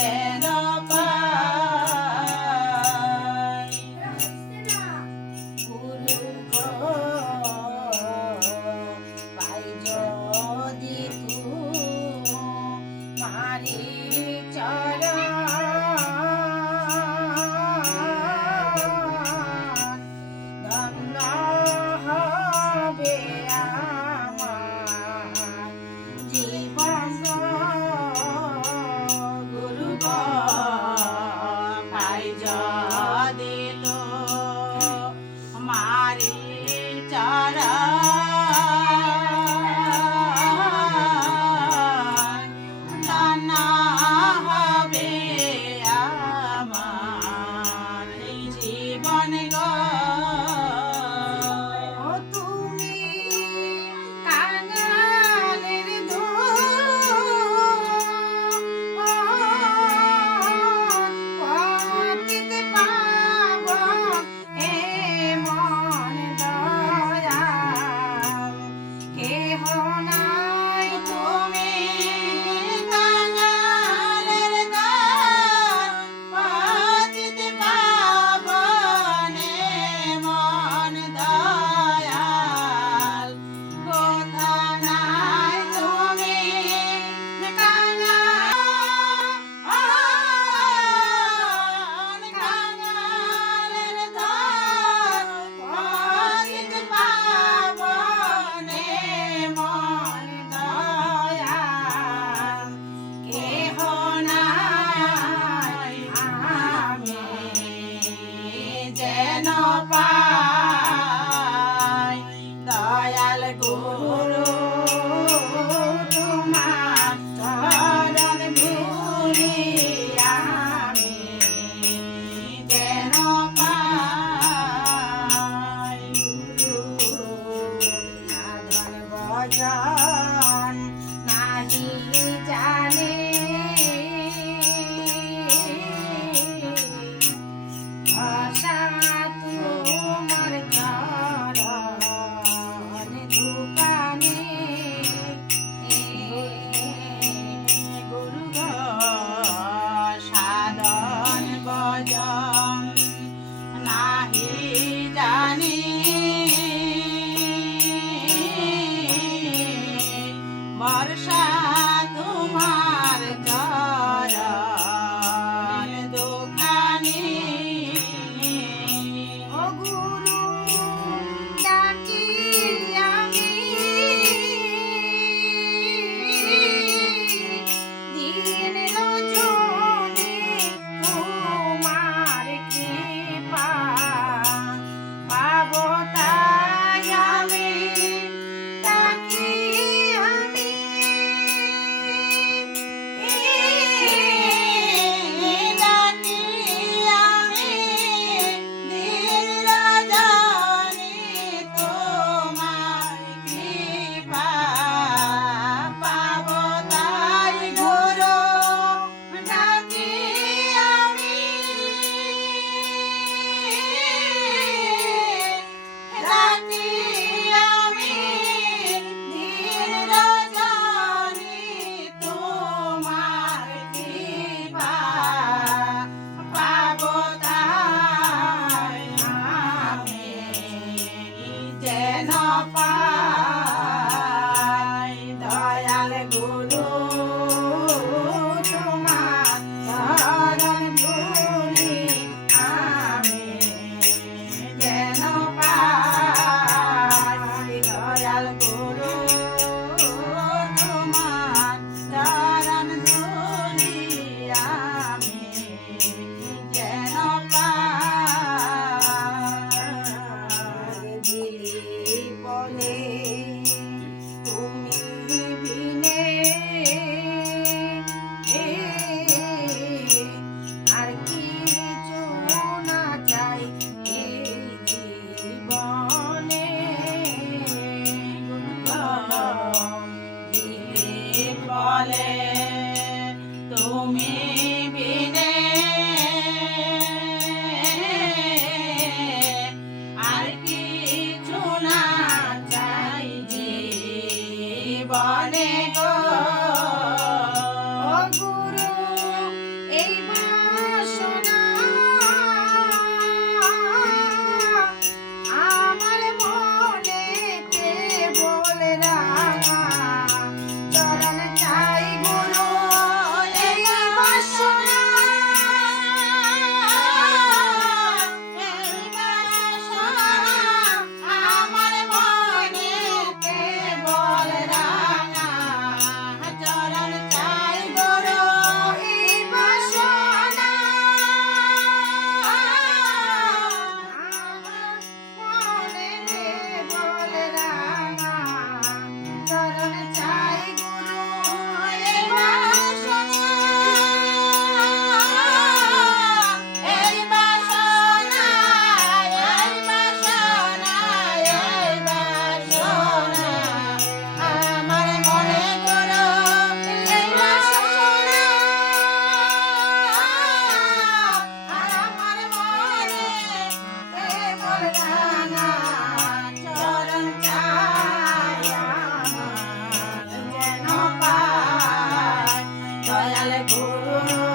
যেন পাই গুরু গো পাই যদি তোমারি চরণ ধন্য হবে আমার জীবন গুরু গো পাই যদি তোমারি চরণ ধন্য হবে আমার জীবন গো তুমি কাঙালের পতিত পাবন এমন দয়াল কেহ নাই তুমি কাঙালের পতিত পাবন এমন দয়াল কোথা নাই তুমি কাঙালের পতিত পাবন এমন দয়াল কেহ নাই আমি যেন পাই দয়াল গুরু তোমার চরণ ধুলি আমি যেন পাই গুরু সাধন ভজন নাহি জানে ভাষা তোমার চরণ দুকানে গুরু গো সাধন ভজন নাহি জানি বর্ষা তোমার চরণ দুখানি ও গুরু ডাকি আমি দিন রজনী তোমার কৃপা পাবো তাই আমি ডাকি আমি ডাকি আমি দিন রজনী তোমার কৃপা পাবো তাই গুরু ডাকি আমি ডাকি আমি দিন রজনী তোমার কৃপা পাবো তাই আমি যেন পাই দয়াল গুরু তোমার চরণ ধুলি আমি যেন পাই দয়াল গুরু তোমার চরণ ধুলি আমি যেন পাই দিলি বলে তুমি বিনে আর কিছু না চাই এই জীবনে দিলি বলে তুমি বিনে আর কিছু না চাই জীবনে গো ও গুরু দয়াল গুরু